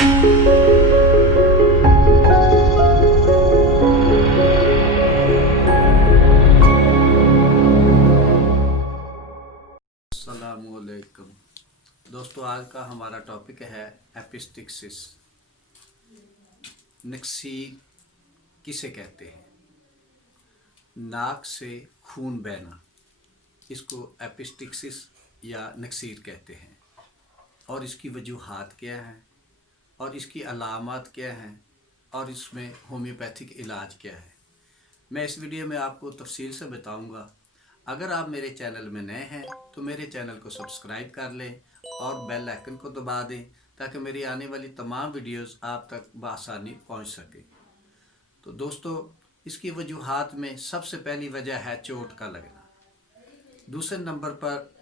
अस्सलामुअलैकुम दोस्तों, आज का हमारा टॉपिक है एपिस्टिक्सिस। नक्सीर किसे कहते हैं? नाक से खून बहना, इसको एपिस्टिक्सिस या नक्सीर कहते हैं। और इसकी वजूहात क्या हैं और इसकी अलामात क्या हैं और इसमें होम्योपैथिक इलाज क्या है, मैं इस वीडियो में आपको तफसील से बताऊंगा। अगर आप मेरे चैनल में नए हैं तो मेरे चैनल को सब्सक्राइब कर लें और बेल आइकन को दबा दें ताकि मेरी आने वाली तमाम वीडियोस आप तक बआसानी पहुंच सके। तो दोस्तों, इसकी वजूहात में सबसे पहली वजह है चोट का लगना। दूसरे नंबर पर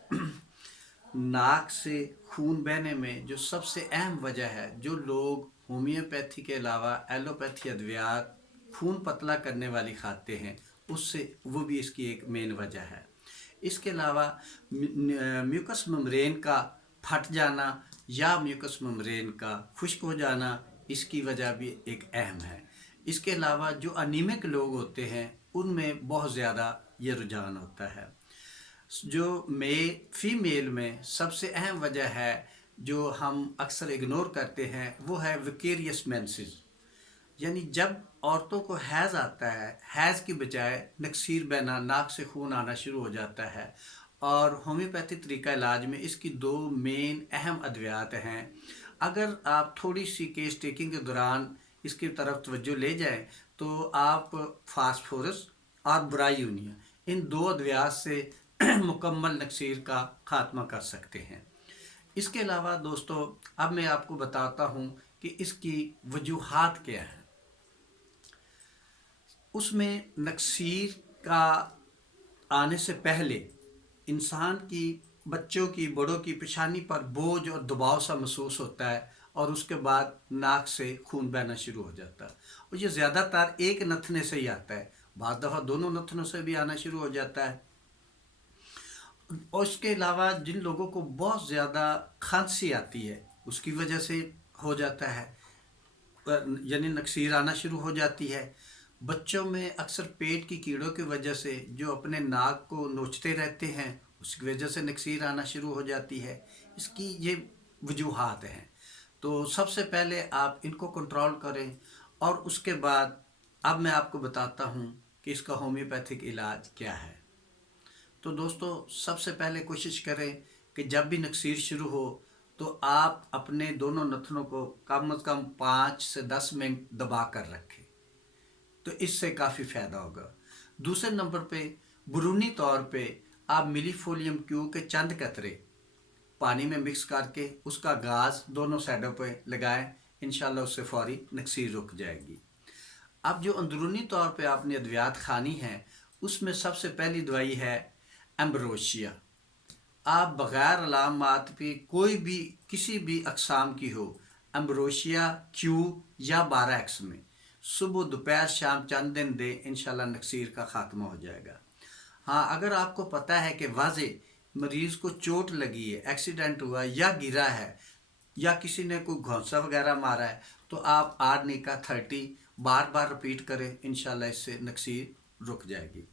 नाक से खून बहने में जो सबसे अहम वजह है, जो लोग होम्योपैथी के अलावा एलोपैथी अद्वियात खून पतला करने वाली खाते हैं, उससे वो भी इसकी एक मेन वजह है। इसके अलावा म्यूकस मेम्ब्रेन का फट जाना या म्यूकस मेम्ब्रेन का खुश्क हो जाना, इसकी वजह भी एक अहम है। इसके अलावा जो अनीमिक लोग होते हैं उनमें बहुत ज़्यादा ये रुझान होता है। जो फीमेल में सबसे अहम वजह है जो हम अक्सर इग्नोर करते हैं, वो है विकेरियस मेंसेस। यानी जब औरतों को हैज़ आता है, हैज़ की बजाय नक्सीर बहना, नाक से खून आना शुरू हो जाता है। और होम्योपैथी तरीका इलाज में इसकी दो मेन अहम अद्वियात हैं। अगर आप थोड़ी सी केस टेकिंग के दौरान इसकी तरफ तवज्जो ले जाएं तो आप फास्फोरस और ब्रायूनिया, इन दो अद्वियात से मुकम्मल नक्सीर का खात्मा कर सकते हैं। इसके अलावा दोस्तों, अब मैं आपको बताता हूँ कि इसकी वजूहात क्या है। उसमें नक्सीर का आने से पहले इंसान की, बच्चों की, बड़ों की पेशानी पर बोझ और दबाव सा महसूस होता है और उसके बाद नाक से खून बहना शुरू हो जाता है। और ये ज़्यादातर एक नथने से ही आता है, बाद दफ़ा दोनों नथनों से भी आना शुरू हो जाता है। और इसके अलावा जिन लोगों को बहुत ज़्यादा खांसी आती है उसकी वजह से हो जाता है, यानी नक्सीर आना शुरू हो जाती है। बच्चों में अक्सर पेट की कीड़ों की वजह से जो अपने नाक को नोचते रहते हैं, उसकी वजह से नक्सीर आना शुरू हो जाती है। इसकी ये वजूहात हैं। तो सबसे पहले आप इनको कंट्रोल करें और उसके बाद अब मैं आपको बताता हूँ कि इसका होम्योपैथिक इलाज क्या है। तो दोस्तों, सबसे पहले कोशिश करें कि जब भी नक्सीर शुरू हो तो आप अपने दोनों नथनों को कम से कम 5 से 10 मिनट दबा कर रखें, तो इससे काफ़ी फ़ायदा होगा। दूसरे नंबर पे बुरूनी तौर पे आप मिलीफोलियम क्यू के चंद कतरे पानी में मिक्स करके उसका गाज दोनों साइडों पे लगाएं, इंशाल्लाह उससे फौरी नक्सीर रुक जाएगी। अब जो अंदरूनी तौर पे आपने अद्वियात खानी है, उसमें सबसे पहली दवाई है एम्ब्रोशिया। आप बग़ैर अलामात पे कोई भी किसी भी अक़साम की हो, एम्ब्रोशिया क्यू या 12x में सुबह दोपहर शाम चंद दिन दें, इंशाल्लाह नक्सीर का ख़ात्मा हो जाएगा। हाँ, अगर आपको पता है कि वाज़े मरीज़ को चोट लगी है, एक्सीडेंट हुआ या गिरा है या किसी ने कोई घोंसा वगैरह मारा है, तो आप 8 निका 30 बार बार रिपीट करें, इंशाल्लाह इससे नक्सीर रुक जाएगी।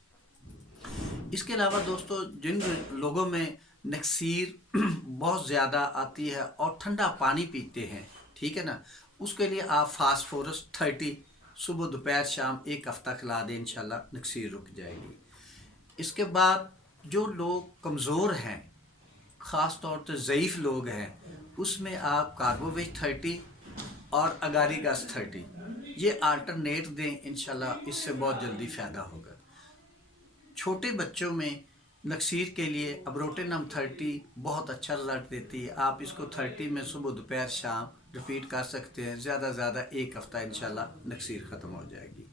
इसके अलावा दोस्तों, जिन लोगों में नक्सीर बहुत ज़्यादा आती है और ठंडा पानी पीते हैं, ठीक है ना, उसके लिए आप फास्फोरस 30 सुबह दोपहर शाम 1 हफ्ता खिला दें, इंशाल्लाह नक्सीर रुक जाएगी। इसके बाद जो लोग कमज़ोर हैं, ख़ास तौर पर ज़ईफ़ लोग हैं, उसमें आप कार्बोवेट 30 और अगारीगस 30 ये आल्टरनेट दें, इंशाल्लाह इससे बहुत जल्दी फ़ायदा होगा। छोटे बच्चों में नक्सीर के लिए अब्रोटेनम 30 बहुत अच्छा रिजल्ट देती है। आप इसको 30 में सुबह दोपहर शाम रिपीट कर सकते हैं, ज़्यादा ज़्यादा 1 हफ्ता, इंशाल्लाह नक्सीर ख़त्म हो जाएगी।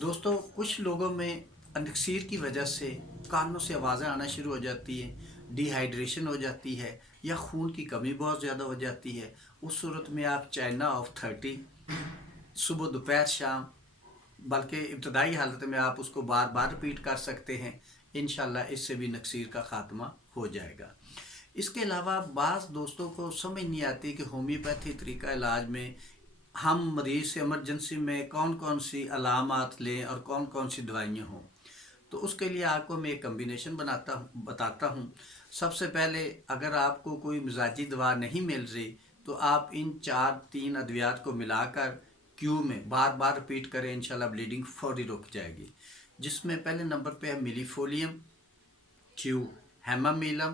दोस्तों, कुछ लोगों में नक्सीर की वजह से कानों से आवाज़ें आना शुरू हो जाती हैं, डिहाइड्रेशन हो जाती है या खून की कमी बहुत ज़्यादा हो जाती है। उस सूरत में आप चाइना ऑफ 30 सुबह दोपहर शाम, बल्कि इब्तदाई हालत में आप उसको बार बार रिपीट कर सकते हैं, इंशाल्लाह इससे भी नक्सीर का ख़ात्मा हो जाएगा। اس کے علاوہ بعض دوستوں کو سمجھ نہیں آتی کہ ہومیوپیتھی طریقہ علاج میں ہم مریض سے ایمرجنسی میں کون کون سی علامات لیں اور کون کون سی دوائیاں ہوں. تو اس کے لیے آپ کو میں ایک کمبینیشن بتاتا ہوں. سب سے پہلے اگر آپ کو کوئی مزاجی دوا نہیں مل رہی تو آپ ان 3 ادویات کو ملا کر کیو میں بار بار رپیٹ کریں، انشاءاللہ بلیڈنگ فوری رک جائے گی. جس میں پہلے نمبر پہ ہے میلی فولیم کیو، ہیمامیلم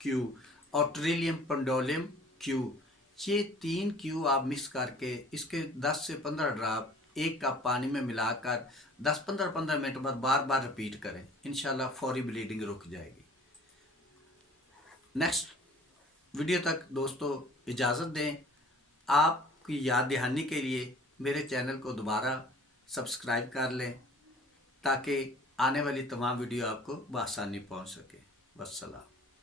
کیو اور ٹریلیم پنڈولیم کیو. یہ 3 کیو آپ مکس کر کے اس کے 10 سے 15 ڈراپ 1 کپ پانی میں ملا کر 10-15 منٹ بعد بار بار رپیٹ کریں، انشاءاللہ فوری بلیڈنگ رک جائے گی. نیکسٹ ویڈیو تک دوستو اجازت دیں. آپ کی یاد دہانی کے لیے میرے چینل کو دوبارہ سبسکرائب کر لیں تاکہ آنے والی تمام ویڈیو آپ کو بآسانی پہنچ سکے. والسلام.